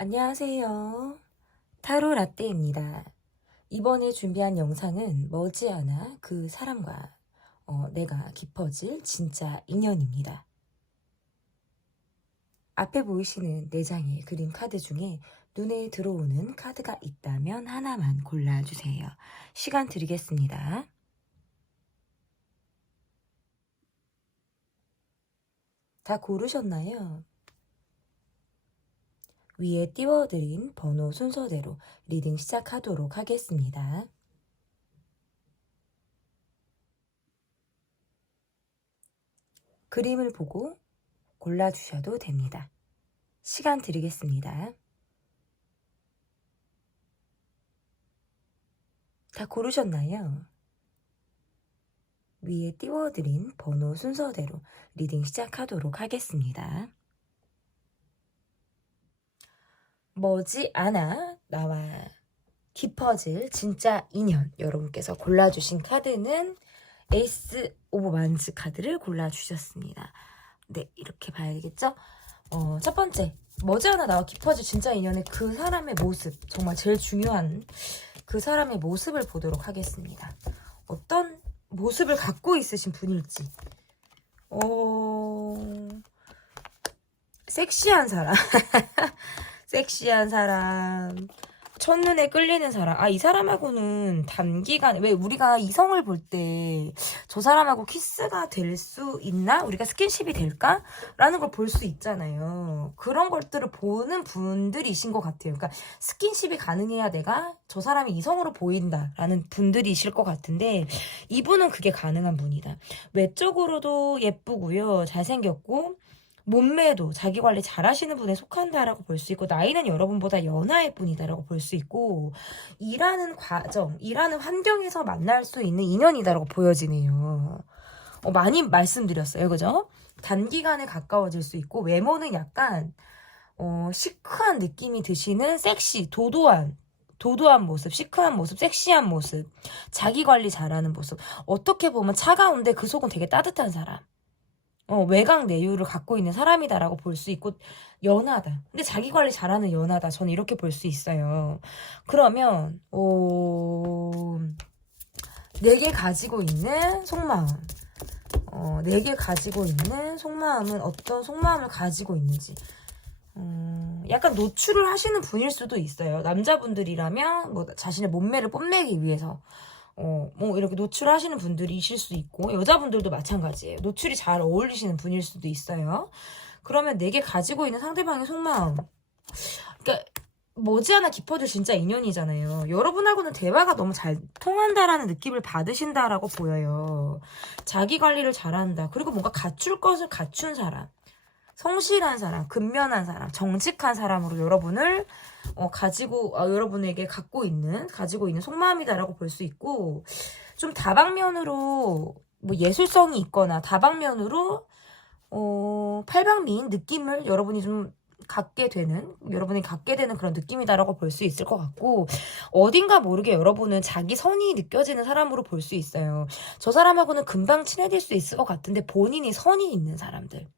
안녕하세요. 타로 라떼입니다. 이번에 준비한 영상은 머지않아 그 사람과 내가 깊어질 진짜 인연입니다. 앞에 보이시는 4장의 그림 카드 중에 눈에 들어오는 카드가 있다면 하나만 골라주세요. 시간 드리겠습니다. 다 고르셨나요? 위에 띄워드린 번호 순서대로 리딩 시작하도록 하겠습니다. 그림을 보고 골라주셔도 됩니다. 시간 드리겠습니다. 다 고르셨나요? 위에 띄워드린 번호 순서대로 리딩 시작하도록 하겠습니다. 머지않아 나와 깊어질 진짜 인연, 여러분께서 골라주신 카드는 에이스 오브 완즈 카드를 골라주셨습니다. 네, 이렇게 봐야겠죠? 첫 번째, 머지않아 나와 깊어질 진짜 인연의 그 사람의 모습, 정말 제일 중요한 그 사람의 모습을 보도록 하겠습니다. 어떤 모습을 갖고 있으신 분일지. 섹시한 사람. 섹시한 사람. 첫눈에 끌리는 사람. 이 사람하고는 단기간에, 왜 우리가 이성을 볼 때 저 사람하고 키스가 될 수 있나? 우리가 스킨십이 될까? 라는 걸 볼 수 있잖아요. 그런 것들을 보는 분들이신 것 같아요. 그러니까 스킨십이 가능해야 내가 저 사람이 이성으로 보인다라는 분들이실 것 같은데, 이분은 그게 가능한 분이다. 외적으로도 예쁘고요. 잘생겼고, 몸매도 자기 관리 잘 하시는 분에 속한다라고 볼 수 있고, 나이는 여러분보다 연하일 뿐이다라고 볼 수 있고, 일하는 과정, 일하는 환경에서 만날 수 있는 인연이다라고 보여지네요. 많이 말씀드렸어요. 그죠? 단기간에 가까워질 수 있고, 외모는 약간 시크한 느낌이 드시는 섹시, 도도한 모습, 시크한 모습, 섹시한 모습, 자기 관리 잘하는 모습. 어떻게 보면 차가운데 그 속은 되게 따뜻한 사람. 외강 내유를 갖고 있는 사람이다라고 볼 수 있고, 연하다. 근데 자기 관리 잘하는 연하다. 저는 이렇게 볼 수 있어요. 그러면 내게 가지고 있는 속마음. 내게 가지고 있는 속마음은 어떤 속마음을 가지고 있는지. 약간 노출을 하시는 분일 수도 있어요. 남자분들이라면 뭐 자신의 몸매를 뽐내기 위해서 뭐 이렇게 노출하시는 분들이실 수 있고, 여자분들도 마찬가지예요. 노출이 잘 어울리시는 분일 수도 있어요. 그러면 내게 가지고 있는 상대방의 속마음, 그러니까 머지않아 깊어질 진짜 인연이잖아요. 여러분하고는 대화가 너무 잘 통한다라는 느낌을 받으신다라고 보여요. 자기 관리를 잘한다. 그리고 뭔가 갖출 것을 갖춘 사람, 성실한 사람, 근면한 사람, 정직한 사람으로 여러분을 여러분에게 가지고 있는 속마음이다라고 볼 수 있고, 좀 다방면으로 뭐 예술성이 있거나 다방면으로 팔방미인 느낌을 여러분이 갖게 되는 그런 느낌이다라고 볼 수 있을 것 같고, 어딘가 모르게 여러분은 자기 선이 느껴지는 사람으로 볼 수 있어요. 저 사람하고는 금방 친해질 수 있을 것 같은데 본인이 선이 있는 사람들.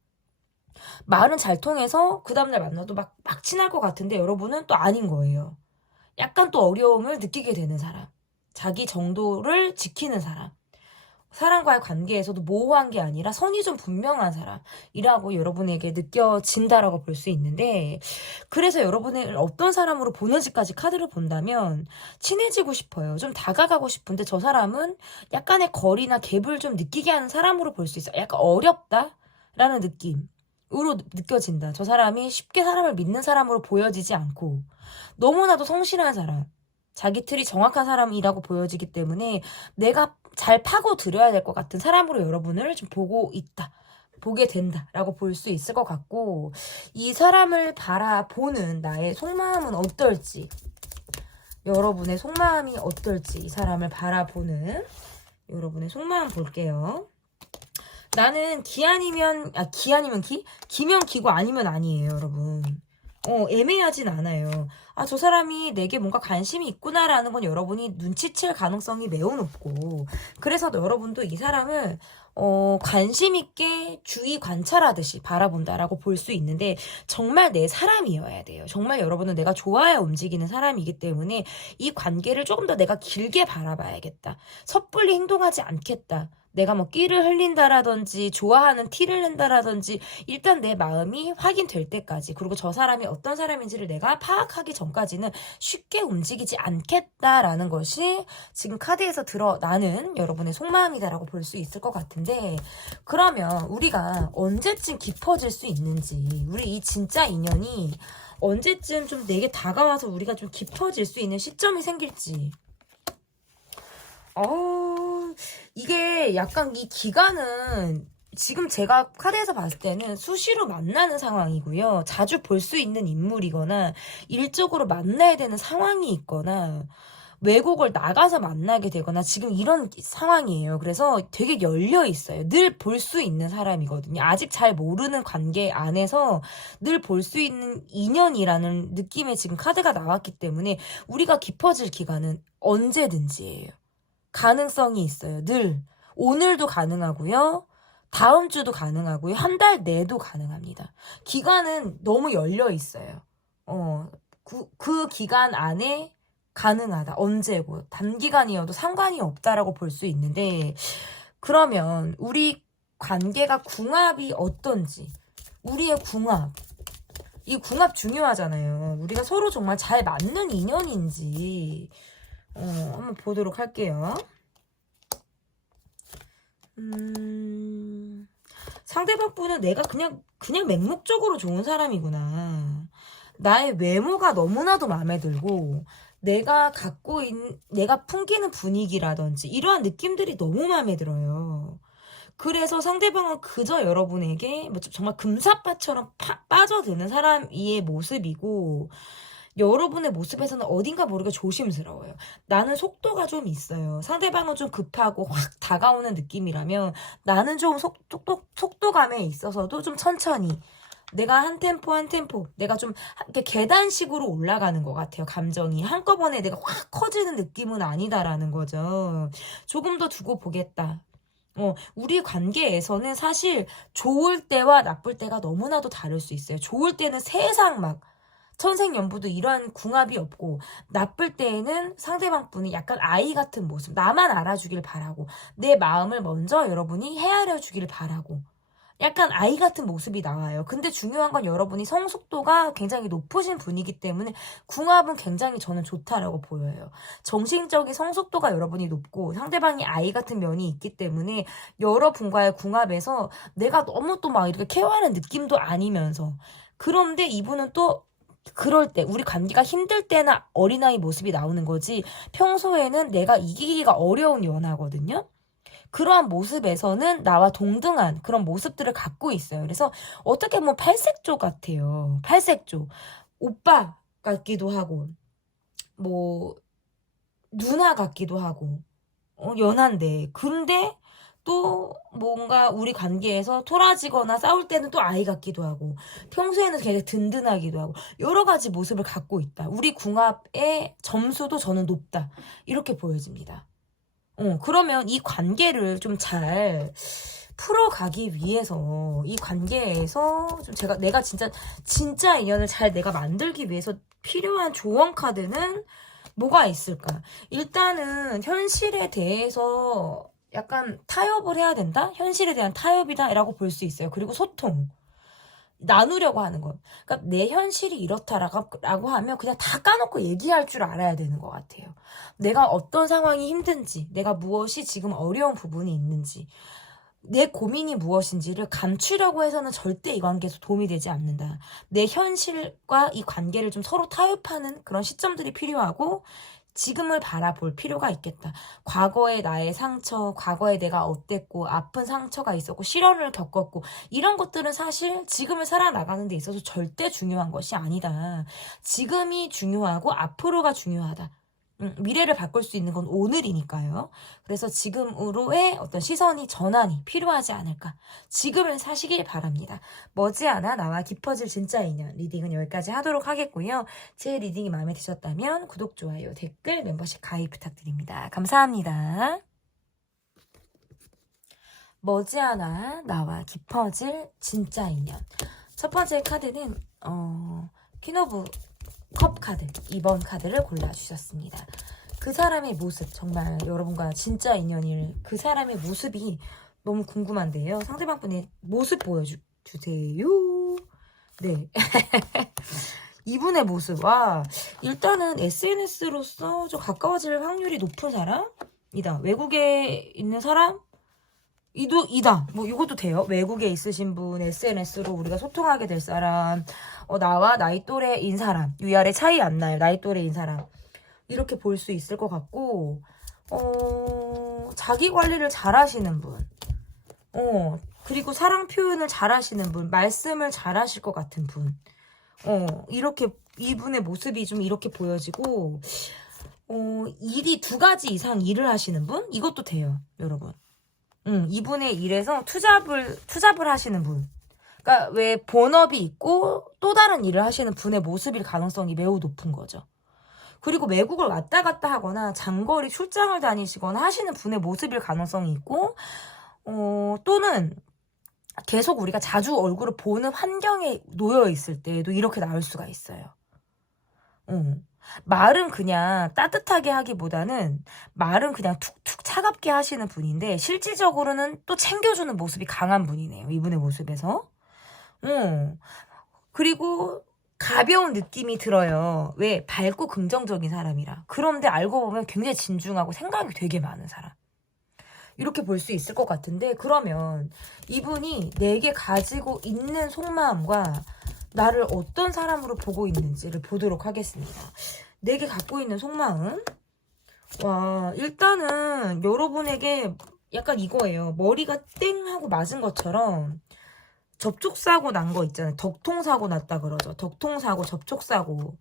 말은 잘 통해서 그 다음날 만나도 막 친할 것 같은데 여러분은 또 아닌 거예요. 약간 또 어려움을 느끼게 되는 사람. 자기 정도를 지키는 사람. 사람과의 관계에서도 모호한 게 아니라 선이 좀 분명한 사람이라고 여러분에게 느껴진다라고 볼 수 있는데, 그래서 여러분을 어떤 사람으로 보는지까지 카드를 본다면 친해지고 싶어요. 좀 다가가고 싶은데 저 사람은 약간의 거리나 갭을 좀 느끼게 하는 사람으로 볼 수 있어요. 약간 어렵다라는 느낌으로 느껴진다. 저 사람이 쉽게 사람을 믿는 사람으로 보여지지 않고, 너무나도 성실한 사람, 자기 틀이 정확한 사람이라고 보여지기 때문에 내가 잘 파고들여야 될 것 같은 사람으로 여러분을 좀 보게 된다라고 볼 수 있을 것 같고, 이 사람을 바라보는 나의 속마음은 어떨지, 여러분의 속마음이 어떨지, 이 사람을 바라보는 여러분의 속마음 볼게요. 나는 기면 기, 기면 기고 아니면 아니에요, 여러분. 애매하진 않아요. 아, 저 사람이 내게 뭔가 관심이 있구나라는 건 여러분이 눈치챌 가능성이 매우 높고, 그래서 여러분도 이 사람을 관심 있게 주의 관찰하듯이 바라본다라고 볼 수 있는데, 정말 내 사람이어야 돼요. 정말 여러분은 내가 좋아야 움직이는 사람이기 때문에 이 관계를 조금 더 내가 길게 바라봐야겠다. 섣불리 행동하지 않겠다. 내가 뭐 끼를 흘린다라든지 좋아하는 티를 낸다라든지 일단 내 마음이 확인될 때까지, 그리고 저 사람이 어떤 사람인지를 내가 파악하기 전까지는 쉽게 움직이지 않겠다라는 것이 지금 카드에서 드러나는 여러분의 속마음이다라고 볼 수 있을 것 같은데, 그러면 우리가 언제쯤 깊어질 수 있는지, 우리 이 진짜 인연이 언제쯤 좀 내게 다가와서 우리가 좀 깊어질 수 있는 시점이 생길지. 이게 약간 이 기간은 지금 제가 카드에서 봤을 때는 수시로 만나는 상황이고요. 자주 볼 수 있는 인물이거나 일적으로 만나야 되는 상황이 있거나 외국을 나가서 만나게 되거나 지금 이런 상황이에요. 그래서 되게 열려 있어요. 늘 볼 수 있는 사람이거든요. 아직 잘 모르는 관계 안에서 늘 볼 수 있는 인연이라는 느낌의 지금 카드가 나왔기 때문에 우리가 깊어질 기간은 언제든지예요. 가능성이 있어요. 늘. 오늘도 가능하고요. 다음 주도 가능하고요. 한 달 내도 가능합니다. 기간은 너무 열려 있어요. 그 기간 안에 가능하다. 언제고. 단기간이어도 상관이 없다라고 볼 수 있는데, 그러면 우리 관계가 궁합이 어떤지. 우리의 궁합. 이 궁합 중요하잖아요. 우리가 서로 정말 잘 맞는 인연인지. 한번 보도록 할게요. 상대방 분은 내가 그냥 맹목적으로 좋은 사람이구나. 나의 외모가 너무나도 마음에 들고, 내가 풍기는 분위기라든지, 이러한 느낌들이 너무 마음에 들어요. 그래서 상대방은 그저 여러분에게 정말 금사빠처럼 빠져드는 사람의 모습이고, 여러분의 모습에서는 어딘가 모르게 조심스러워요. 나는 속도가 좀 있어요. 상대방은 좀 급하고 확 다가오는 느낌이라면 나는 좀 속도감에 있어서도 좀 천천히, 내가 한 템포 한 템포, 내가 좀 이렇게 계단식으로 올라가는 것 같아요. 감정이 한꺼번에 내가 확 커지는 느낌은 아니다라는 거죠. 조금 더 두고 보겠다. 우리 관계에서는 사실 좋을 때와 나쁠 때가 너무나도 다를 수 있어요. 좋을 때는 세상 막 천생연분도 이러한 궁합이 없고, 나쁠 때에는 상대방 분이 약간 아이 같은 모습, 나만 알아주길 바라고, 내 마음을 먼저 여러분이 헤아려 주길 바라고, 약간 아이 같은 모습이 나와요. 근데 중요한 건 여러분이 성숙도가 굉장히 높으신 분이기 때문에 궁합은 굉장히 저는 좋다라고 보여요. 정신적인 성숙도가 여러분이 높고 상대방이 아이 같은 면이 있기 때문에 여러분과의 궁합에서 내가 너무 또 막 이렇게 케어하는 느낌도 아니면서, 그런데 이분은 또 그럴 때, 우리 관계가 힘들 때나 어린아이 모습이 나오는 거지, 평소에는 내가 이기기가 어려운 연하거든요. 그러한 모습에서는 나와 동등한 그런 모습들을 갖고 있어요. 그래서 어떻게 보면 팔색조 같아요. 팔색조. 오빠 같기도 하고, 뭐 누나 같기도 하고, 연한데, 근데 또 뭔가 우리 관계에서 토라지거나 싸울 때는 또 아이 같기도 하고, 평소에는 굉장히 든든하기도 하고, 여러 가지 모습을 갖고 있다. 우리 궁합의 점수도 저는 높다. 이렇게 보여집니다. 그러면 이 관계를 좀 잘 풀어가기 위해서, 이 관계에서 좀 내가 진짜 인연을 잘 내가 만들기 위해서 필요한 조언 카드는 뭐가 있을까? 일단은 현실에 대해서 약간 타협을 해야 된다? 현실에 대한 타협이다 라고 볼 수 있어요. 그리고 소통. 나누려고 하는 것. 그러니까 내 현실이 이렇다라고 하면 그냥 다 까놓고 얘기할 줄 알아야 되는 것 같아요. 내가 어떤 상황이 힘든지, 내가 무엇이 지금 어려운 부분이 있는지, 내 고민이 무엇인지를 감추려고 해서는 절대 이 관계에서 도움이 되지 않는다. 내 현실과 이 관계를 좀 서로 타협하는 그런 시점들이 필요하고, 지금을 바라볼 필요가 있겠다. 과거의 나의 상처, 과거에 내가 어땠고, 아픈 상처가 있었고, 시련을 겪었고, 이런 것들은 사실 지금을 살아나가는 데 있어서 절대 중요한 것이 아니다. 지금이 중요하고 앞으로가 중요하다. 미래를 바꿀 수 있는 건 오늘이니까요. 그래서 지금으로의 어떤 시선이 전환이 필요하지 않을까. 지금을 사시길 바랍니다. 머지않아 나와 깊어질 진짜 인연 리딩은 여기까지 하도록 하겠고요. 제 리딩이 마음에 드셨다면 구독, 좋아요, 댓글, 멤버십 가입 부탁드립니다. 감사합니다. 머지않아 나와 깊어질 진짜 인연. 첫 번째 카드는 퀸 오브 컵 카드, 2번 카드를 골라주셨습니다. 그 사람의 모습, 정말 여러분과 진짜 인연일 그 사람의 모습이 너무 궁금한데요. 상대방분의 모습 보여주세요. 네. 이분의 모습, 와, 일단은 SNS로서 좀 가까워질 확률이 높은 사람이다. 외국에 있는 사람? 이다. 뭐 이것도 돼요. 외국에 있으신 분, SNS로 우리가 소통하게 될 사람, 나와 나이 또래인 사람, 위아래 차이 안 나요. 나이 또래인 사람. 이렇게 볼 수 있을 것 같고, 자기 관리를 잘 하시는 분, 그리고 사랑 표현을 잘 하시는 분, 말씀을 잘 하실 것 같은 분, 이렇게, 이분의 모습이 좀 이렇게 보여지고, 일이 2가지 이상 일을 하시는 분? 이것도 돼요, 여러분. 이분의 일에서 투잡을 하시는 분. 그러니까 왜 본업이 있고 또 다른 일을 하시는 분의 모습일 가능성이 매우 높은 거죠. 그리고 외국을 왔다 갔다 하거나 장거리 출장을 다니시거나 하시는 분의 모습일 가능성이 있고, 또는 계속 우리가 자주 얼굴을 보는 환경에 놓여 있을 때에도 이렇게 나올 수가 있어요. 말은 그냥 따뜻하게 하기보다는 말은 그냥 툭툭 차갑게 하시는 분인데 실질적으로는 또 챙겨주는 모습이 강한 분이네요. 이분의 모습에서. 그리고 가벼운 느낌이 들어요. 왜? 밝고 긍정적인 사람이라. 그런데 알고 보면 굉장히 진중하고 생각이 되게 많은 사람. 이렇게 볼 수 있을 것 같은데, 그러면 이분이 내게 가지고 있는 속마음과 나를 어떤 사람으로 보고 있는지를 보도록 하겠습니다. 내게 갖고 있는 속마음. 와, 일단은 여러분에게 약간 이거예요. 머리가 땡 하고 맞은 것처럼 접촉사고 난 거 있잖아요. 덕통사고 났다 그러죠. 덕통사고, 접촉사고.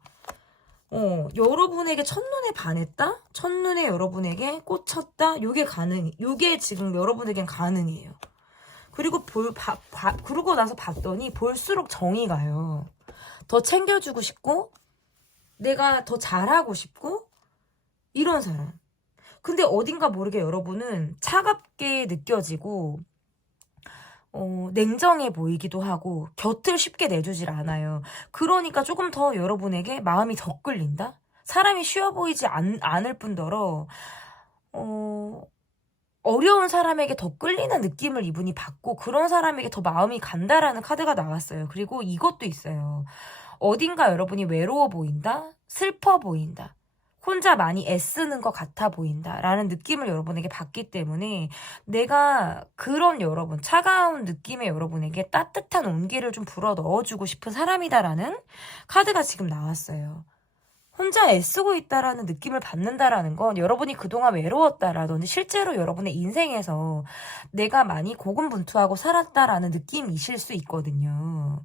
여러분에게 첫눈에 반했다? 첫눈에 여러분에게 꽂혔다? 요게 지금 여러분에겐 가능해요. 그리고 그러고 나서 봤더니 볼수록 정이 가요. 더 챙겨주고 싶고, 내가 더 잘하고 싶고, 이런 사람. 근데 어딘가 모르게 여러분은 차갑게 느껴지고, 냉정해 보이기도 하고, 곁을 쉽게 내주질 않아요. 그러니까 조금 더 여러분에게 마음이 더 끌린다? 사람이 쉬워 보이지 않을 뿐더러, 어려운 사람에게 더 끌리는 느낌을 이분이 받고 그런 사람에게 더 마음이 간다라는 카드가 나왔어요. 그리고 이것도 있어요. 어딘가 여러분이 외로워 보인다? 슬퍼 보인다? 혼자 많이 애쓰는 것 같아 보인다 라는 느낌을 여러분에게 받기 때문에 내가 그런 여러분, 차가운 느낌의 여러분에게 따뜻한 온기를 좀 불어 넣어주고 싶은 사람이다라는 카드가 지금 나왔어요. 혼자 애쓰고 있다라는 느낌을 받는다라는 건 여러분이 그동안 외로웠다라든지 실제로 여러분의 인생에서 내가 많이 고군분투하고 살았다라는 느낌이실 수 있거든요.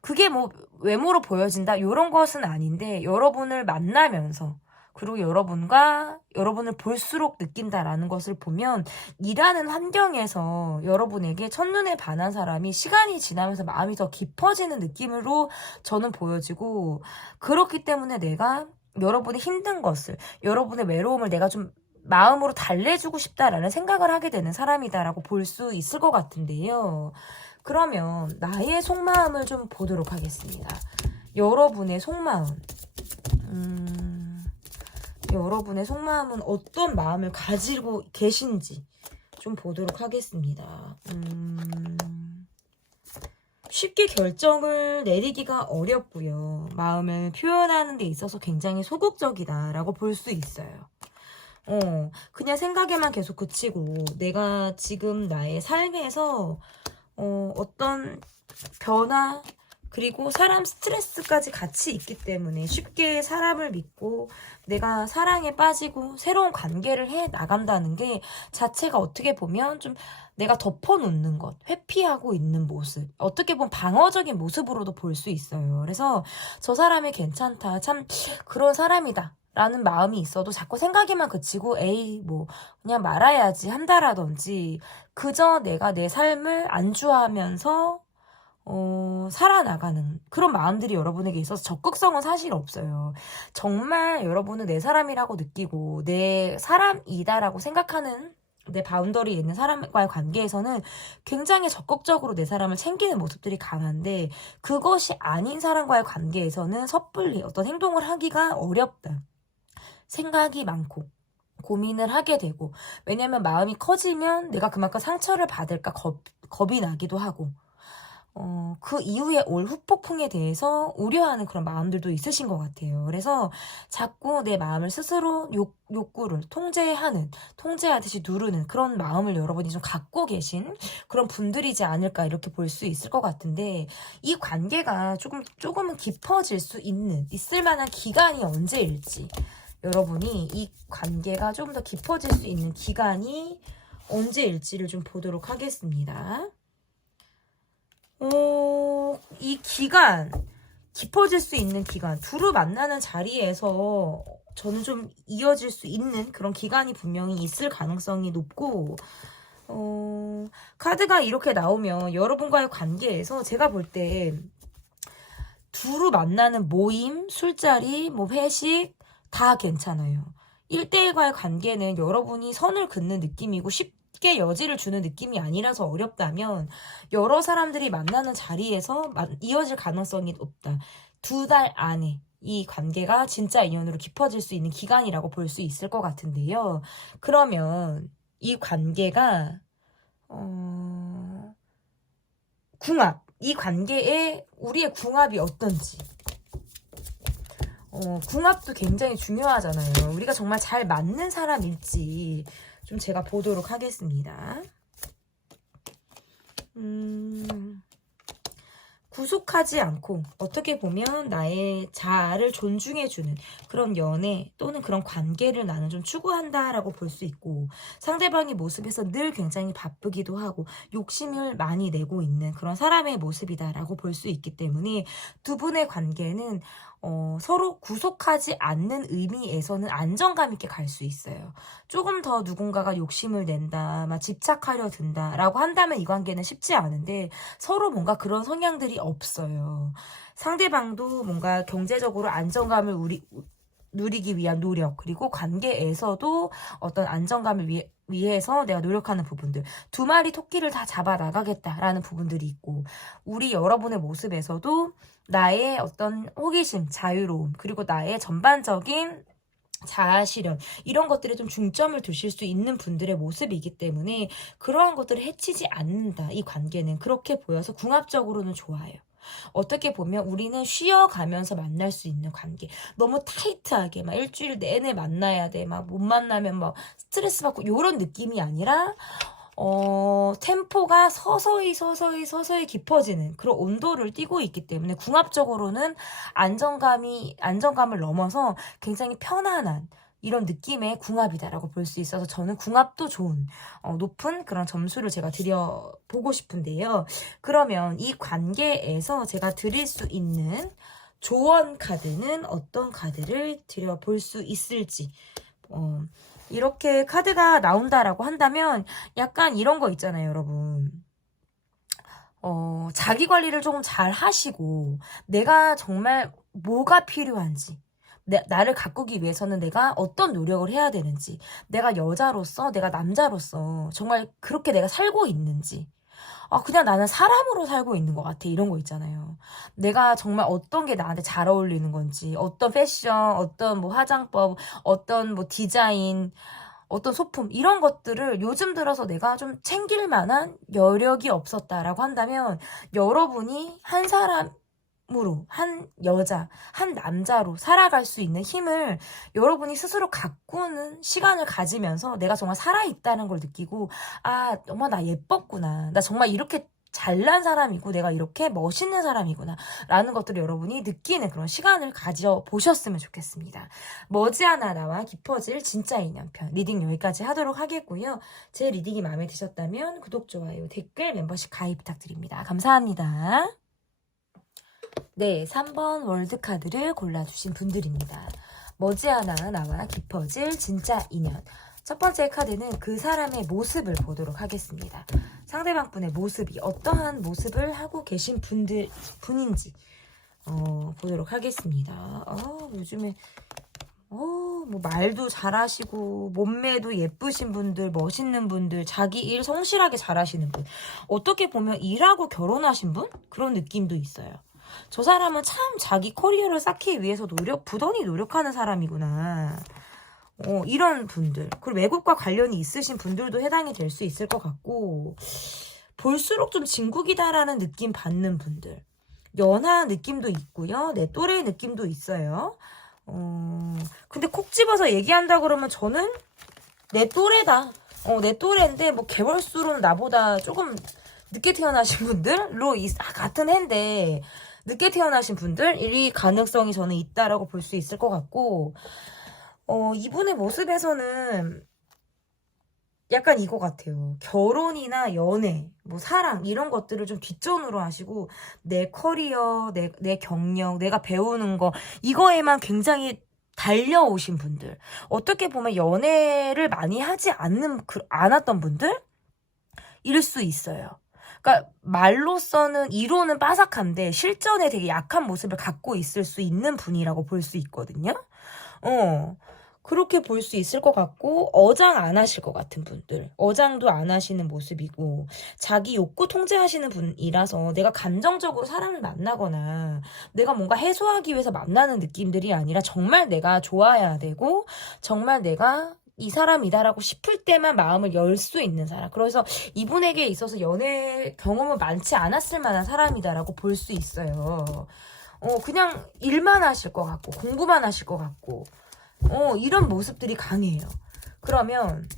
그게 뭐 외모로 보여진다 이런 것은 아닌데 여러분을 만나면서 그리고 여러분을 볼수록 느낀다라는 것을 보면 일하는 환경에서 여러분에게 첫눈에 반한 사람이 시간이 지나면서 마음이 더 깊어지는 느낌으로 저는 보여지고 그렇기 때문에 내가 여러분의 힘든 것을 여러분의 외로움을 내가 좀 마음으로 달래주고 싶다라는 생각을 하게 되는 사람이다라고 볼 수 있을 것 같은데요. 그러면 나의 속마음을 좀 보도록 하겠습니다. 여러분의 속마음. 여러분의 속마음은 어떤 마음을 가지고 계신지 좀 보도록 하겠습니다. 쉽게 결정을 내리기가 어렵고요. 마음을 표현하는 데 있어서 굉장히 소극적이다라고 볼 수 있어요. 그냥 생각에만 계속 그치고 내가 지금 나의 삶에서 어떤 변화 그리고 사람 스트레스까지 같이 있기 때문에 쉽게 사람을 믿고 내가 사랑에 빠지고 새로운 관계를 해 나간다는 게 자체가 어떻게 보면 좀 내가 덮어놓는 것, 회피하고 있는 모습, 어떻게 보면 방어적인 모습으로도 볼 수 있어요. 그래서 저 사람이 괜찮다, 참 그런 사람이다 라는 마음이 있어도 자꾸 생각에만 그치고 에이 뭐 그냥 말아야지 한다라든지 그저 내가 내 삶을 안주하면서 살아나가는 그런 마음들이 여러분에게 있어서 적극성은 사실 없어요. 정말 여러분은 내 사람이라고 느끼고 내 사람이다라고 생각하는 내 바운더리에 있는 사람과의 관계에서는 굉장히 적극적으로 내 사람을 챙기는 모습들이 강한데 그것이 아닌 사람과의 관계에서는 섣불리 어떤 행동을 하기가 어렵다. 생각이 많고 고민을 하게 되고 왜냐면 마음이 커지면 내가 그만큼 상처를 받을까 겁이 나기도 하고 그 이후에 올 후폭풍에 대해서 우려하는 그런 마음들도 있으신 것 같아요. 그래서 자꾸 내 마음을 스스로 욕구를 통제하듯이 누르는 그런 마음을 여러분이 좀 갖고 계신 그런 분들이지 않을까 이렇게 볼 수 있을 것 같은데 이 관계가 조금은 깊어질 수 있을 만한 기간이 언제일지 여러분이 이 관계가 조금 더 깊어질 수 있는 기간이 언제일지를 좀 보도록 하겠습니다. 이 기간, 깊어질 수 있는 기간, 두루 만나는 자리에서 저는 좀 이어질 수 있는 그런 기간이 분명히 있을 가능성이 높고, 카드가 이렇게 나오면 여러분과의 관계에서 제가 볼 때 두루 만나는 모임, 술자리, 뭐 회식 다 괜찮아요. 1대1과의 관계는 여러분이 선을 긋는 느낌이고 쉽게 여지를 주는 느낌이 아니라서 어렵다면 여러 사람들이 만나는 자리에서 이어질 가능성이 높다. 2달 안에 이 관계가 진짜 인연으로 깊어질 수 있는 기간이라고 볼 수 있을 것 같은데요. 그러면 이 관계가 이 관계에 우리의 궁합이 어떤지 궁합도 굉장히 중요하잖아요. 우리가 정말 잘 맞는 사람일지 좀 제가 보도록 하겠습니다. 구속하지 않고 어떻게 보면 나의 자아를 존중해주는 그런 연애 또는 그런 관계를 나는 좀 추구한다라고 볼 수 있고 상대방의 모습에서 늘 굉장히 바쁘기도 하고 욕심을 많이 내고 있는 그런 사람의 모습이다라고 볼 수 있기 때문에 두 분의 관계는 서로 구속하지 않는 의미에서는 안정감 있게 갈 수 있어요. 조금 더 누군가가 욕심을 낸다, 막 집착하려 든다라고 한다면 이 관계는 쉽지 않은데 서로 뭔가 그런 성향들이 없어요. 상대방도 뭔가 경제적으로 안정감을 누리기 위한 노력 그리고 관계에서도 어떤 안정감을 위해서 내가 노력하는 부분들 두 마리 토끼를 다 잡아 나가겠다라는 부분들이 있고 우리 여러분의 모습에서도 나의 어떤 호기심, 자유로움 그리고 나의 전반적인 자아실현 이런 것들에 좀 중점을 두실 수 있는 분들의 모습이기 때문에 그러한 것들을 해치지 않는다. 이 관계는 그렇게 보여서 궁합적으로는 좋아요. 어떻게 보면 우리는 쉬어가면서 만날 수 있는 관계. 너무 타이트하게 막 일주일 내내 만나야 돼. 막 못 만나면 막 스트레스 받고 이런 느낌이 아니라 템포가 서서히 깊어지는 그런 온도를 띠고 있기 때문에 궁합적으로는 안정감을 넘어서 굉장히 편안한 이런 느낌의 궁합이다라고 볼 수 있어서 저는 궁합도 좋은 높은 그런 점수를 제가 드려보고 싶은데요. 그러면 이 관계에서 제가 드릴 수 있는 조언 카드는 어떤 카드를 드려볼 수 있을지 이렇게 카드가 나온다라고 한다면 약간 이런 거 있잖아요, 여러분. 자기 관리를 조금 잘 하시고 내가 정말 뭐가 필요한지 나를 가꾸기 위해서는 내가 어떤 노력을 해야 되는지 내가 여자로서 내가 남자로서 정말 그렇게 내가 살고 있는지 그냥 나는 사람으로 살고 있는 것 같아. 이런 거 있잖아요. 내가 정말 어떤 게 나한테 잘 어울리는 건지, 어떤 패션, 어떤 뭐 화장법, 어떤 뭐 디자인, 어떤 소품, 이런 것들을 요즘 들어서 내가 좀 챙길 만한 여력이 없었다라고 한다면, 여러분이 한 사람으로, 한 여자, 한 남자로 살아갈 수 있는 힘을 여러분이 스스로 가꾸는 시간을 가지면서 내가 정말 살아있다는 걸 느끼고 정말 나 예뻤구나. 나 정말 이렇게 잘난 사람이고 내가 이렇게 멋있는 사람이구나 라는 것들을 여러분이 느끼는 그런 시간을 가져보셨으면 좋겠습니다. 머지않아 나와 깊어질 진짜 인연편 리딩 여기까지 하도록 하겠고요. 제 리딩이 마음에 드셨다면 구독, 좋아요, 댓글, 멤버십 가입 부탁드립니다. 감사합니다. 네, 3번 월드카드를 골라주신 분들입니다. 머지않아 나와 깊어질 진짜 인연. 첫 번째 카드는 그 사람의 모습을 보도록 하겠습니다. 상대방 분의 모습이 어떠한 모습을 하고 계신 분인지 보도록 하겠습니다. 요즘에 뭐 말도 잘하시고 몸매도 예쁘신 분들, 멋있는 분들, 자기 일 성실하게 잘하시는 분, 어떻게 보면 일하고 결혼하신 분? 그런 느낌도 있어요. 저 사람은 참 자기 커리어를 쌓기 위해서 부단히 노력하는 사람이구나. 이런 분들, 그리고 외국과 관련이 있으신 분들도 해당이 될 수 있을 것 같고, 볼수록 좀 진국이다라는 느낌 받는 분들, 연하 느낌도 있고요. 내 또래 느낌도 있어요. 근데 콕 집어서 얘기한다 그러면 저는 내 또래다. 내 또래인데 뭐 개월수로는 나보다 조금 늦게 태어나신 분들로 같은 해인데 늦게 태어나신 분들이 가능성이 저는 있다라고 볼 수 있을 것 같고, 이분의 모습에서는 약간 이거 같아요. 결혼이나 연애, 뭐 사랑 이런 것들을 좀 뒷전으로 하시고 내 커리어, 내 경력, 내가 배우는 거 이거에만 굉장히 달려오신 분들. 어떻게 보면 연애를 많이 하지 않았던 분들? 일 수 있어요. 그러니까 말로서는 이론은 빠삭한데 실전에 되게 약한 모습을 갖고 있을 수 있는 분이라고 볼 수 있거든요. 그렇게 볼 수 있을 것 같고, 어장 안 하실 것 같은 분들, 어장도 안 하시는 모습이고, 자기 욕구 통제하시는 분이라서 내가 감정적으로 사람을 만나거나 내가 뭔가 해소하기 위해서 만나는 느낌들이 아니라 정말 내가 좋아야 되고 정말 내가 이 사람이다라고 싶을 때만 마음을 열 수 있는 사람. 그래서 이분에게 있어서 연애 경험은 많지 않았을 만한 사람이다라고 볼 수 있어요. 그냥 일만 하실 것 같고 공부만 하실 것 같고 이런 모습들이 강해요. 그러면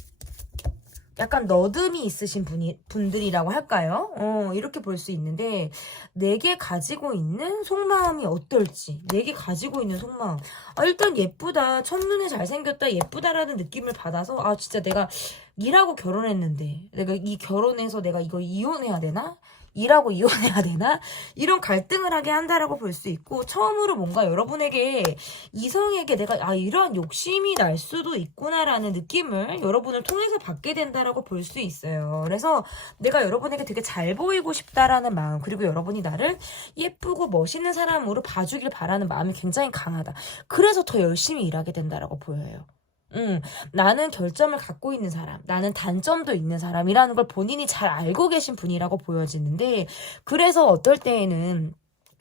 약간 너듬이 있으신 분들이라고 할까요? 이렇게 볼 수 있는데, 내게 가지고 있는 속마음이 어떨지, 내게 가지고 있는 속마음. 일단 예쁘다, 첫눈에 잘생겼다, 예쁘다라는 느낌을 받아서, 진짜 내가 일하고 결혼했는데, 내가 이 결혼해서 내가 이거 이혼해야 되나? 일하고 이혼해야 되나? 이런 갈등을 하게 한다라고 볼 수 있고, 처음으로 뭔가 여러분에게, 이성에게 내가 이러한 욕심이 날 수도 있구나라는 느낌을 여러분을 통해서 받게 된다라고 볼 수 있어요. 그래서 내가 여러분에게 되게 잘 보이고 싶다라는 마음, 그리고 여러분이 나를 예쁘고 멋있는 사람으로 봐주길 바라는 마음이 굉장히 강하다. 그래서 더 열심히 일하게 된다라고 보여요. 나는 결점을 갖고 있는 사람, 나는 단점도 있는 사람이라는 걸 본인이 잘 알고 계신 분이라고 보여지는데, 그래서 어떨 때에는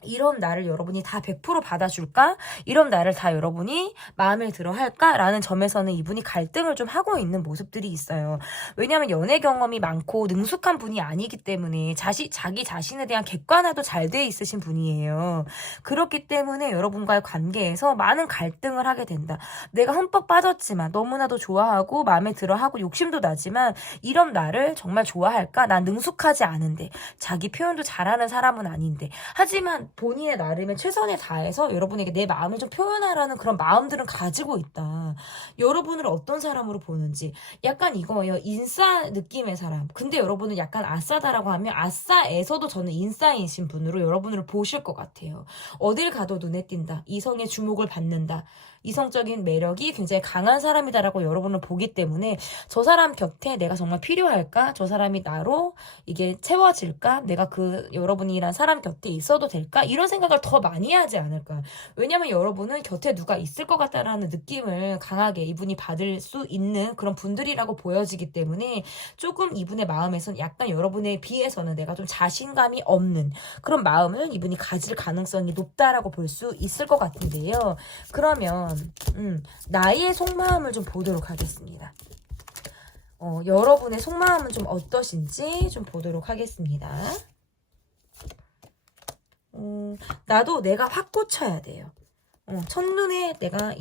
이런 나를 여러분이 다 100% 받아줄까? 이런 나를 다 여러분이 마음에 들어 할까? 라는 점에서는 이분이 갈등을 좀 하고 있는 모습들이 있어요. 왜냐하면 연애 경험이 많고 능숙한 분이 아니기 때문에 자기 자신에 대한 객관화도 잘 돼 있으신 분이에요. 그렇기 때문에 여러분과의 관계에서 많은 갈등을 하게 된다. 내가 흠뻑 빠졌지만 너무나도 좋아하고 마음에 들어 하고 욕심도 나지만 이런 나를 정말 좋아할까? 난 능숙하지 않은데 자기 표현도 잘하는 사람은 아닌데 하지만 본인의 나름의 최선을 다해서 여러분에게 내 마음을 좀 표현하라는 그런 마음들은 가지고 있다. 여러분을 어떤 사람으로 보는지 약간 이거예요. 인싸 느낌의 사람. 근데 여러분은 약간 아싸다라고 하면 아싸에서도 저는 인싸이신 분으로 여러분을 보실 것 같아요. 어딜 가도 눈에 띈다. 이성의 주목을 받는다. 이성적인 매력이 굉장히 강한 사람이다라고 여러분을 보기 때문에 저 사람 곁에 내가 정말 필요할까? 저 사람이 나로 이게 채워질까? 내가 여러분이란 사람 곁에 있어도 될까? 이런 생각을 더 많이 하지 않을까? 왜냐면 여러분은 곁에 누가 있을 것 같다라는 느낌을 강하게 이분이 받을 수 있는 그런 분들이라고 보여지기 때문에 조금 이분의 마음에선 약간 여러분에 비해서는 내가 좀 자신감이 없는 그런 마음을 이분이 가질 가능성이 높다라고 볼 수 있을 것 같은데요. 그러면 나의 속마음을 좀 보도록 하겠습니다. 여러분의 속마음은 좀 어떠신지 좀 보도록 하겠습니다. 나도 내가 확 꽂혀야 돼요. 첫눈에 내가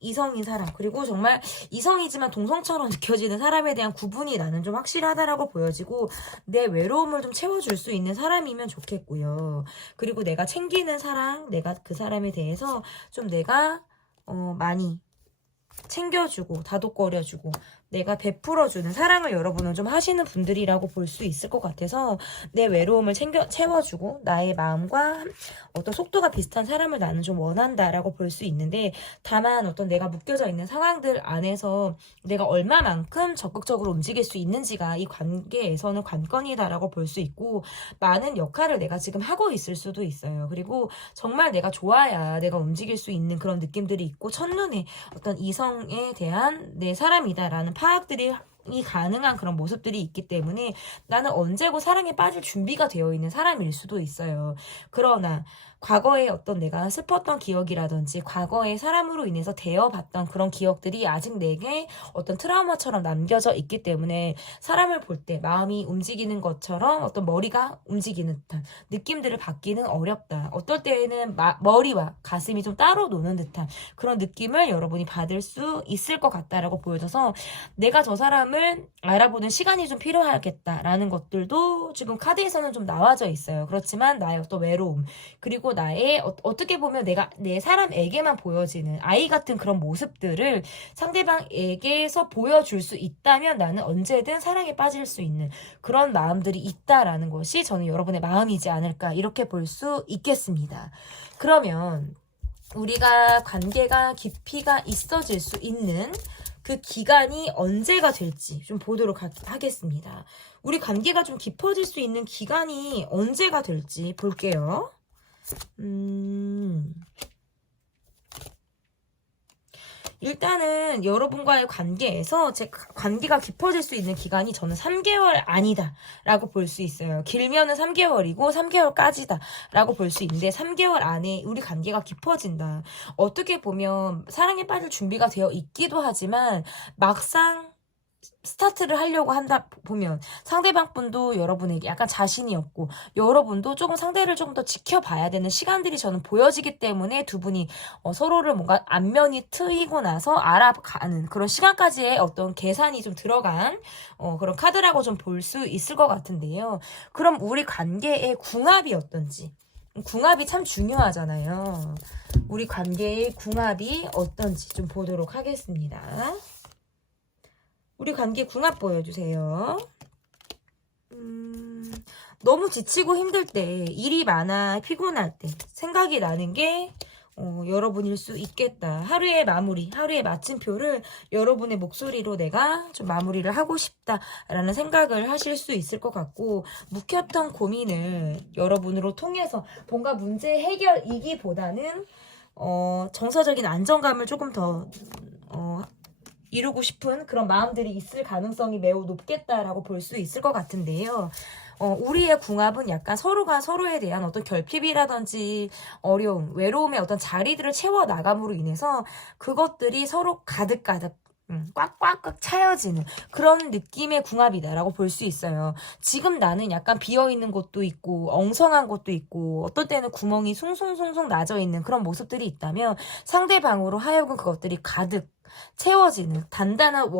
이성인 사람, 그리고 정말 이성이지만 동성처럼 느껴지는 사람에 대한 구분이 나는 좀 확실하다라고 보여지고 내 외로움을 좀 채워줄 수 있는 사람이면 좋겠고요. 그리고 내가 챙기는 사랑, 내가 그 사람에 대해서 좀 내가 많이 챙겨주고 다독거려주고 내가 베풀어주는 사랑을 여러분은 좀 하시는 분들이라고 볼 수 있을 것 같아서 내 외로움을 채워주고 나의 마음과 어떤 속도가 비슷한 사람을 나는 좀 원한다라고 볼 수 있는데, 다만 어떤 내가 묶여져 있는 상황들 안에서 내가 얼마만큼 적극적으로 움직일 수 있는지가 이 관계에서는 관건이다라고 볼 수 있고, 많은 역할을 내가 지금 하고 있을 수도 있어요. 그리고 정말 내가 좋아야 내가 움직일 수 있는 그런 느낌들이 있고, 첫눈에 어떤 이성에 대한 내 사람이다라는 파악들이 가능한 그런 모습들이 있기 때문에 나는 언제고 사랑에 빠질 준비가 되어 있는 사람일 수도 있어요. 그러나 과거에 어떤 내가 슬펐던 기억이라든지 과거의 사람으로 인해서 대여봤던 그런 기억들이 아직 내게 어떤 트라우마처럼 남겨져 있기 때문에 사람을 볼 때 마음이 움직이는 것처럼 어떤 머리가 움직이는 듯한 느낌들을 받기는 어렵다. 어떨 때에는 머리와 가슴이 좀 따로 노는 듯한 그런 느낌을 여러분이 받을 수 있을 것 같다라고 보여져서, 내가 저 사람을 알아보는 시간이 좀 필요하겠다라는 것들도 지금 카드에서는 좀 나와져 있어요. 그렇지만 나의 어떤 외로움, 그리고 나의 어떻게 보면 내가 내 사람에게만 보여지는 아이 같은 그런 모습들을 상대방에게서 보여줄 수 있다면 나는 언제든 사랑에 빠질 수 있는 그런 마음들이 있다라는 것이 저는 여러분의 마음이지 않을까, 이렇게 볼 수 있겠습니다. 그러면 우리가 관계가 깊이가 있어질 수 있는 그 기간이 언제가 될지 좀 보도록 하겠습니다. 우리 관계가 좀 깊어질 수 있는 기간이 언제가 될지 볼게요. 일단은 여러분과의 관계에서 제 관계가 깊어질 수 있는 기간이 저는 3개월 아니다 라고 볼 수 있어요. 길면은 3개월이고 3개월까지다 라고 볼 수 있는데, 3개월 안에 우리 관계가 깊어진다. 어떻게 보면 사랑에 빠질 준비가 되어 있기도 하지만 막상 스타트를 하려고 한다 보면 상대방 분도 여러분에게 약간 자신이 없고, 여러분도 조금 상대를 조금 더 지켜봐야 되는 시간들이 저는 보여지기 때문에 두 분이 서로를 뭔가 안면이 트이고 나서 알아가는 그런 시간까지의 어떤 계산이 좀 들어간 그런 카드라고 좀 볼 수 있을 것 같은데요. 그럼 우리 관계의 궁합이 어떤지, 궁합이 참 중요하잖아요. 우리 관계의 궁합이 어떤지 좀 보도록 하겠습니다. 우리 관계 궁합 보여주세요. 너무 지치고 힘들 때, 일이 많아 피곤할 때 생각이 나는 게 여러분일 수 있겠다. 하루의 마무리, 하루의 마침표를 여러분의 목소리로 내가 좀 마무리를 하고 싶다라는 생각을 하실 수 있을 것 같고, 묵혔던 고민을 여러분으로 통해서 뭔가 문제 해결이기보다는 정서적인 안정감을 조금 더 이루고 싶은 그런 마음들이 있을 가능성이 매우 높겠다라고 볼 수 있을 것 같은데요. 우리의 궁합은 약간 서로가 서로에 대한 어떤 결핍이라든지 어려움, 외로움의 어떤 자리들을 채워나감으로 인해서 그것들이 서로 가득가득 꽉꽉꽉 차여지는 그런 느낌의 궁합이다라고 볼 수 있어요. 지금 나는 약간 비어있는 곳도 있고 엉성한 곳도 있고 어떨 때는 구멍이 숭숭숭숭 나져 있는 그런 모습들이 있다면, 상대방으로 하여금 그것들이 가득 채워지는 단단한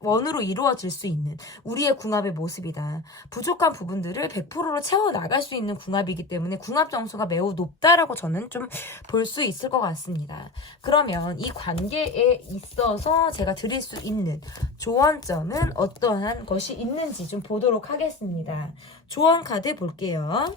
원으로 이루어질 수 있는 우리의 궁합의 모습이다. 부족한 부분들을 100%로 채워나갈 수 있는 궁합이기 때문에 궁합 점수가 매우 높다라고 저는 좀 볼 수 있을 것 같습니다. 그러면 이 관계에 있어서 제가 드릴 수 있는 조언점은 어떠한 것이 있는지 좀 보도록 하겠습니다. 조언 카드 볼게요.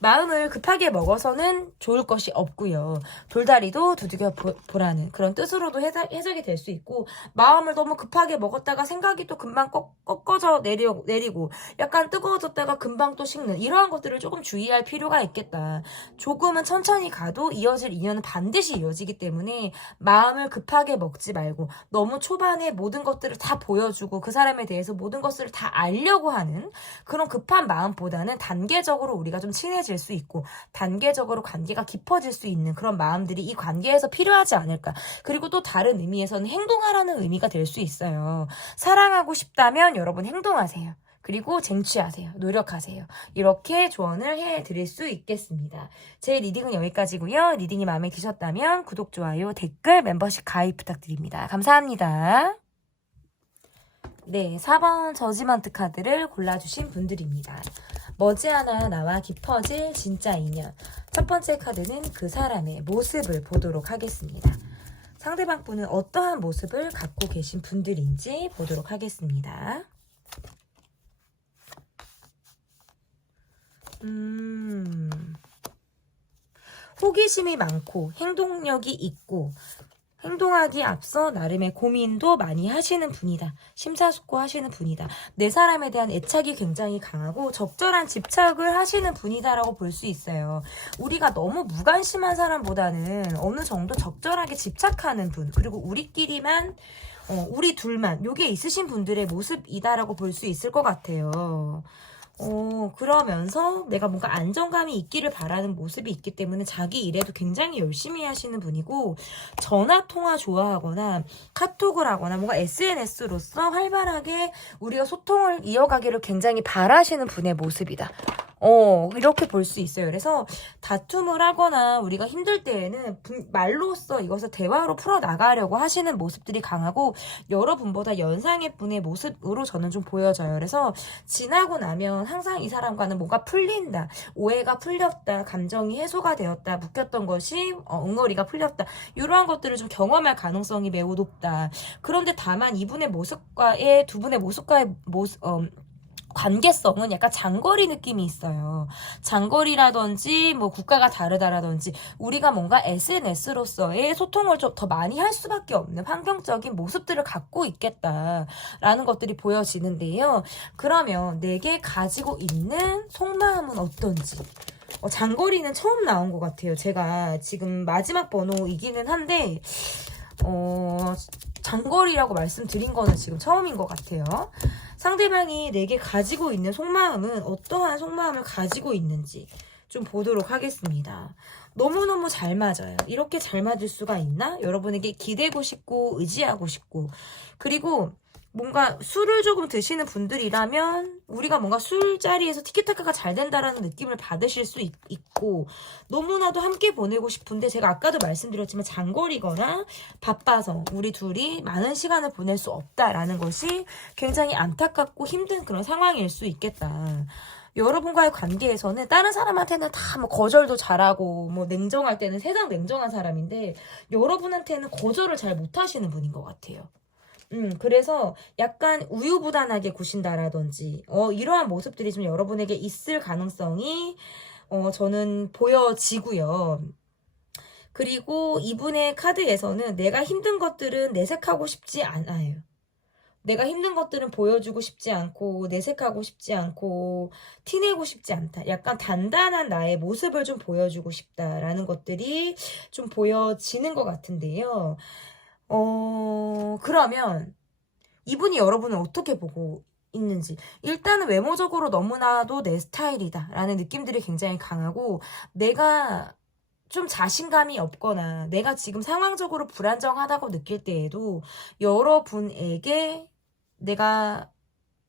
마음을 급하게 먹어서는 좋을 것이 없고요. 돌다리도 두들겨 보라는 그런 뜻으로도 해석이 될 수 있고, 마음을 너무 급하게 먹었다가 생각이 또 금방 꺾어져 내리고 약간 뜨거워졌다가 금방 또 식는 이러한 것들을 조금 주의할 필요가 있겠다. 조금은 천천히 가도 이어질 인연은 반드시 이어지기 때문에 마음을 급하게 먹지 말고 너무 초반에 모든 것들을 다 보여주고 그 사람에 대해서 모든 것을 다 알려고 하는 그런 급한 마음보다는 단계적으로 우리가 좀 친해질 수 있고 단계적으로 관계가 깊어질 수 있는 그런 마음들이 이 관계에서 필요하지 않을까. 그리고 또 다른 의미에서는 행동하라는 의미가 될 수 있어요. 사랑하고 싶다면 여러분 행동하세요. 그리고 쟁취하세요. 노력하세요. 이렇게 조언을 해드릴 수 있겠습니다. 제 리딩은 여기까지고요. 리딩이 마음에 드셨다면 구독, 좋아요, 댓글, 멤버십 가입 부탁드립니다. 감사합니다. 네, 4번 저지먼트 카드를 골라주신 분들입니다. 머지않아 나와 깊어질 진짜 인연. 첫 번째 카드는 그 사람의 모습을 보도록 하겠습니다. 상대방 분은 어떠한 모습을 갖고 계신 분들인지 보도록 하겠습니다. 호기심이 많고 행동력이 있고 행동하기 앞서 나름의 고민도 많이 하시는 분이다. 심사숙고하시는 분이다. 내 사람에 대한 애착이 굉장히 강하고 적절한 집착을 하시는 분이다라고 볼 수 있어요. 우리가 너무 무관심한 사람보다는 어느 정도 적절하게 집착하는 분, 그리고 우리끼리만 우리 둘만 요게 있으신 분들의 모습이다라고 볼 수 있을 것 같아요. 그러면서 내가 뭔가 안정감이 있기를 바라는 모습이 있기 때문에 자기 일에도 굉장히 열심히 하시는 분이고, 전화 통화 좋아하거나 카톡을 하거나 뭔가 SNS로서 활발하게 우리가 소통을 이어가기를 굉장히 바라시는 분의 모습이다. 이렇게 볼 수 있어요. 그래서 다툼을 하거나 우리가 힘들 때에는 말로써 이것을 대화로 풀어나가려고 하시는 모습들이 강하고, 여러분보다 연상의 분의 모습으로 저는 좀 보여져요. 그래서 지나고 나면 항상 이 사람과는 뭔가 풀린다, 오해가 풀렸다, 감정이 해소가 되었다, 묶였던 것이 응어리가 풀렸다, 이러한 것들을 좀 경험할 가능성이 매우 높다. 그런데 다만 이분의 모습과의 두 분의 모습과의 관계성은 약간 장거리 느낌이 있어요. 장거리라든지 뭐 국가가 다르다라든지 우리가 뭔가 SNS로서의 소통을 좀 더 많이 할 수밖에 없는 환경적인 모습들을 갖고 있겠다라는 것들이 보여지는데요. 그러면 내게 가지고 있는 속마음은 어떤지. 장거리는 처음 나온 것 같아요. 제가 지금 마지막 번호이기는 한데 장거리라고 말씀드린 거는 지금 처음인 것 같아요. 상대방이 내게 가지고 있는 속마음은 어떠한 속마음을 가지고 있는지 좀 보도록 하겠습니다. 너무너무 잘 맞아요. 이렇게 잘 맞을 수가 있나? 여러분에게 기대고 싶고 의지하고 싶고, 그리고 뭔가 술을 조금 드시는 분들이라면 우리가 뭔가 술자리에서 티키타카가 잘 된다라는 느낌을 받으실 수 있고, 너무나도 함께 보내고 싶은데 제가 아까도 말씀드렸지만 장거리거나 바빠서 우리 둘이 많은 시간을 보낼 수 없다라는 것이 굉장히 안타깝고 힘든 그런 상황일 수 있겠다. 여러분과의 관계에서는 다른 사람한테는 다 뭐 거절도 잘하고 뭐 냉정할 때는 세상 냉정한 사람인데, 여러분한테는 거절을 잘 못하시는 분인 것 같아요. 그래서 약간 우유부단하게 구신다라든지 이러한 모습들이 좀 여러분에게 있을 가능성이 저는 보여지고요. 그리고 이분의 카드에서는 내가 힘든 것들은 내색하고 싶지 않아요. 내가 힘든 것들은 보여주고 싶지 않고 내색하고 싶지 않고 티내고 싶지 않다. 약간 단단한 나의 모습을 좀 보여주고 싶다라는 것들이 좀 보여지는 것 같은데요. 그러면 이분이 여러분을 어떻게 보고 있는지. 일단은 외모적으로 너무나도 내 스타일이다 라는 느낌들이 굉장히 강하고, 내가 좀 자신감이 없거나 내가 지금 상황적으로 불안정하다고 느낄 때에도 여러분에게 내가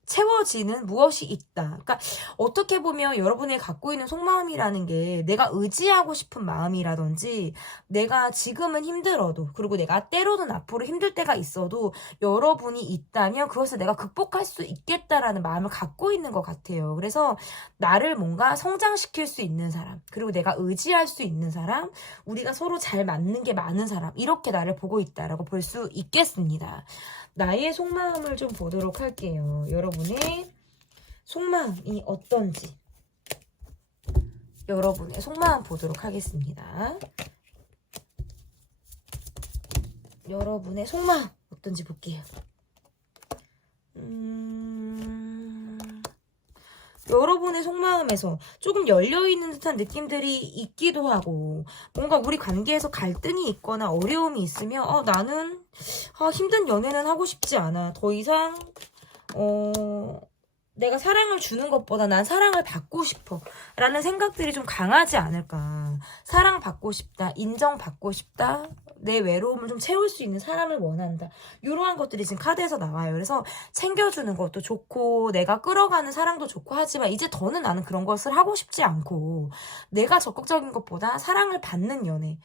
채워지는 무엇이 있다. 그러니까 어떻게 보면 여러분이 갖고 있는 속마음이라는 게 내가 의지하고 싶은 마음이라든지, 내가 지금은 힘들어도, 그리고 내가 때로는 앞으로 힘들 때가 있어도 여러분이 있다면 그것을 내가 극복할 수 있겠다라는 마음을 갖고 있는 것 같아요. 그래서 나를 뭔가 성장시킬 수 있는 사람, 그리고 내가 의지할 수 있는 사람, 우리가 서로 잘 맞는 게 많은 사람, 이렇게 나를 보고 있다라고 볼 수 있겠습니다. 나의 속마음을 좀 보도록 할게요. 여러분의 속마음이 어떤지, 여러분의 속마음 보도록 하겠습니다. 여러분의 속마음 어떤지 볼게요. 여러분의 속마음에서 조금 열려있는 듯한 느낌들이 있기도 하고, 뭔가 우리 관계에서 갈등이 있거나 어려움이 있으면 나는 힘든 연애는 하고 싶지 않아. 더 이상 내가 사랑을 주는 것보다 난 사랑을 받고 싶어 라는 생각들이 좀 강하지 않을까. 사랑받고 싶다, 인정받고 싶다, 내 외로움을 좀 채울 수 있는 사람을 원한다, 이러한 것들이 지금 카드에서 나와요. 그래서 챙겨주는 것도 좋고 내가 끌어가는 사랑도 좋고 하지만, 이제 더는 나는 그런 것을 하고 싶지 않고, 내가 적극적인 것보다 사랑을 받는 연애,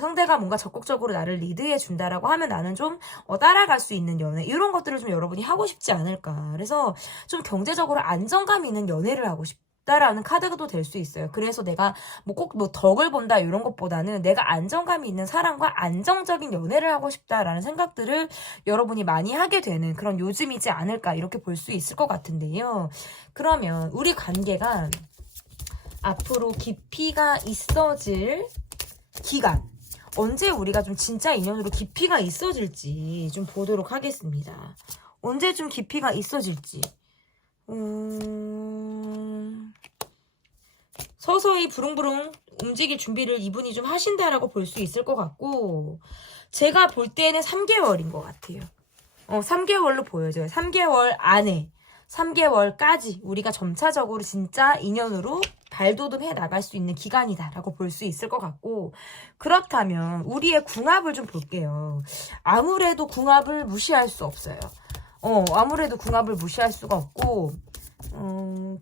상대가 뭔가 적극적으로 나를 리드해 준다라고 하면 나는 좀 따라갈 수 있는 연애, 이런 것들을 좀 여러분이 하고 싶지 않을까. 그래서 좀 경제적으로 안정감 있는 연애를 하고 없다라는 카드가 또 될 수 있어요. 그래서 내가 뭐 꼭 뭐 덕을 본다 이런 것보다는 내가 안정감이 있는 사람과 안정적인 연애를 하고 싶다라는 생각들을 여러분이 많이 하게 되는 그런 요즘이지 않을까 이렇게 볼 수 있을 것 같은데요. 그러면 우리 관계가 앞으로 깊이가 있어질 기간, 언제 우리가 좀 진짜 인연으로 깊이가 있어질지 좀 보도록 하겠습니다. 언제 좀 깊이가 있어질지. 서서히 부릉부릉 움직일 준비를 이분이 좀 하신다라고 볼 수 있을 것 같고, 제가 볼 때는 3개월인 것 같아요. 3개월로 보여져요. 3개월 안에, 3개월까지 우리가 점차적으로 진짜 인연으로 발돋움해 나갈 수 있는 기간이다라고 볼 수 있을 것 같고, 그렇다면 우리의 궁합을 좀 볼게요. 아무래도 궁합을 무시할 수 없어요. 아무래도 궁합을 무시할 수가 없고,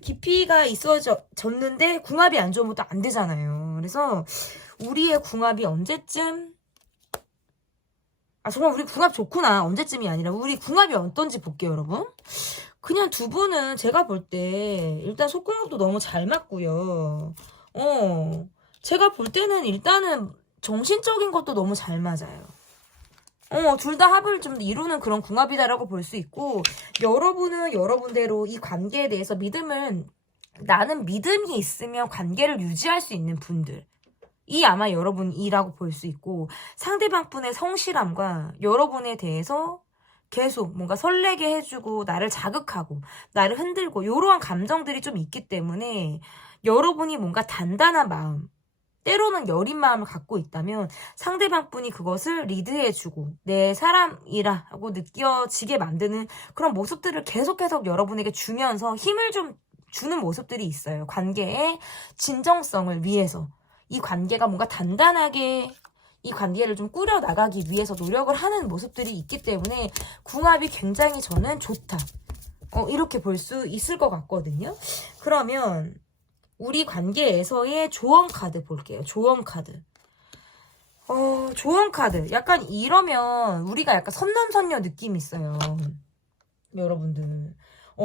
깊이가 있어졌는데 궁합이 안 좋으면 또 안 되잖아요. 그래서 우리의 궁합이 언제쯤, 정말 우리 궁합 좋구나. 언제쯤이 아니라 우리 궁합이 어떤지 볼게요, 여러분. 그냥 두 분은 제가 볼 때 일단 속궁합도 너무 잘 맞고요. 제가 볼 때는 일단은 정신적인 것도 너무 잘 맞아요. 둘 다 합을 좀 이루는 그런 궁합이다라고 볼 수 있고, 여러분은 여러분대로 이 관계에 대해서 나는 믿음이 있으면 관계를 유지할 수 있는 분들. 이 아마 여러분이라고 볼 수 있고, 상대방 분의 성실함과 여러분에 대해서 계속 뭔가 설레게 해주고 나를 자극하고 나를 흔들고 이러한 감정들이 좀 있기 때문에 여러분이 뭔가 단단한 마음, 때로는 여린 마음을 갖고 있다면 상대방 분이 그것을 리드해주고 내 사람이라고 느껴지게 만드는 그런 모습들을 계속 여러분에게 주면서 힘을 좀 주는 모습들이 있어요. 관계의 진정성을 위해서. 이 관계가 뭔가 단단하게 이 관계를 좀 꾸려나가기 위해서 노력을 하는 모습들이 있기 때문에 궁합이 굉장히 저는 좋다. 이렇게 볼 수 있을 것 같거든요. 그러면 우리 관계에서의 조언 카드 볼게요. 조언 카드. 조언 카드. 약간 이러면 우리가 약간 선남선녀 느낌이 있어요. 여러분들.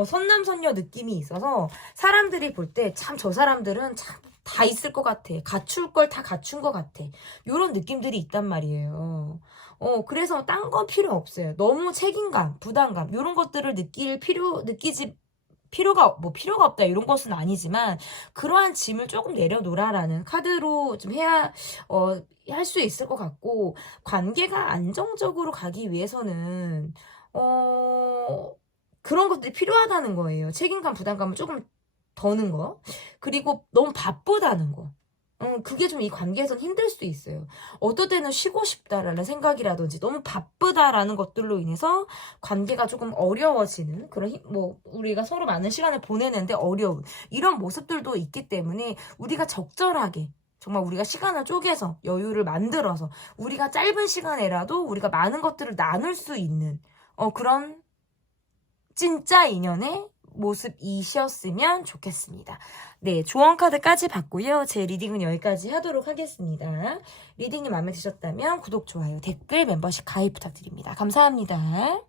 선남선녀 느낌이 있어서 사람들이 볼 때 참 저 사람들은 참 다 있을 것 같아. 갖출 걸 다 갖춘 것 같아. 요런 느낌들이 있단 말이에요. 그래서 딴 건 필요 없어요. 너무 책임감, 부담감, 요런 것들을 느끼지 필요가 없다 이런 것은 아니지만 그러한 짐을 조금 내려놓으라라는 카드로 좀 해야 할 수 있을 것 같고, 관계가 안정적으로 가기 위해서는 그런 것들이 필요하다는 거예요. 책임감, 부담감을 조금 더는 거, 그리고 너무 바쁘다는 거. 그게 좀 이 관계에선 힘들 수도 있어요. 어떨 때는 쉬고 싶다라는 생각이라든지 너무 바쁘다라는 것들로 인해서 관계가 조금 어려워지는 그런 우리가 서로 많은 시간을 보내는데 어려운 이런 모습들도 있기 때문에 우리가 적절하게 정말 우리가 시간을 쪼개서 여유를 만들어서 우리가 짧은 시간에라도 우리가 많은 것들을 나눌 수 있는 그런 진짜 인연의 모습이셨으면 좋겠습니다. 네, 조언 카드까지 봤고요. 제 리딩은 여기까지 하도록 하겠습니다. 리딩이 마음에 드셨다면 구독, 좋아요, 댓글, 멤버십 가입 부탁드립니다. 감사합니다.